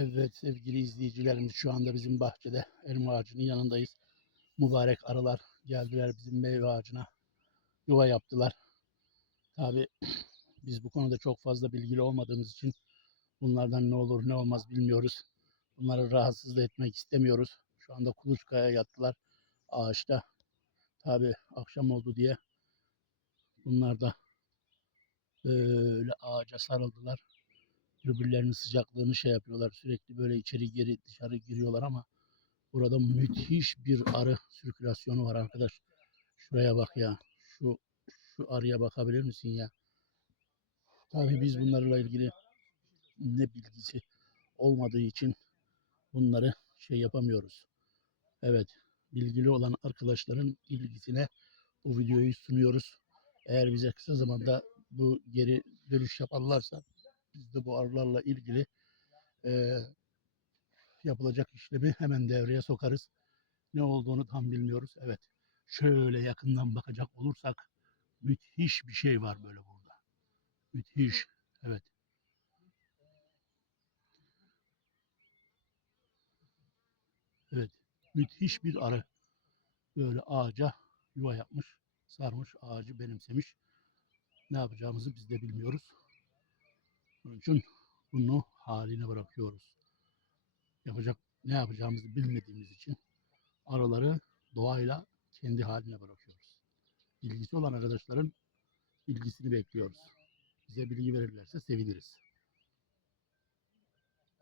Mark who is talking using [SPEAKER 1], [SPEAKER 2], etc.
[SPEAKER 1] Evet sevgili izleyicilerimiz şu anda bizim bahçede elma ağacının yanındayız. Mübarek arılar geldiler bizim meyve ağacına. Yuva yaptılar. Tabi biz bu konuda çok fazla bilgili olmadığımız için bunlardan ne olur ne olmaz bilmiyoruz. Bunları rahatsız etmek istemiyoruz. Şu anda kuluçkaya yattılar ağaçta. Tabi akşam oldu diye bunlar da böyle ağaca sarıldılar birbirlerinin sıcaklığını şey yapıyorlar. Sürekli böyle içeri geri dışarı giriyorlar ama burada müthiş bir arı sirkülasyonu var arkadaş. Şuraya bak ya. Şu şu arıya bakabilir misin ya? Tabii biz bunlarla ilgili ne bilgisi olmadığı için bunları şey yapamıyoruz. Evet, bilgili olan arkadaşların ilgisine bu videoyu sunuyoruz. Eğer bize kısa zamanda bu geri dönüş yaparlarsa biz de bu arılarla ilgili e, yapılacak işlemi hemen devreye sokarız. Ne olduğunu tam bilmiyoruz. Evet. Şöyle yakından bakacak olursak müthiş bir şey var böyle burada. Müthiş. Evet. Evet. Müthiş bir arı. Böyle ağaca yuva yapmış, sarmış, ağacı benimsemiş. Ne yapacağımızı biz de bilmiyoruz. Onun bunu haline bırakıyoruz. Yapacak ne yapacağımızı bilmediğimiz için arıları doğayla kendi haline bırakıyoruz. Bilgisi olan arkadaşların bilgisini bekliyoruz. Bize bilgi verirlerse seviniriz.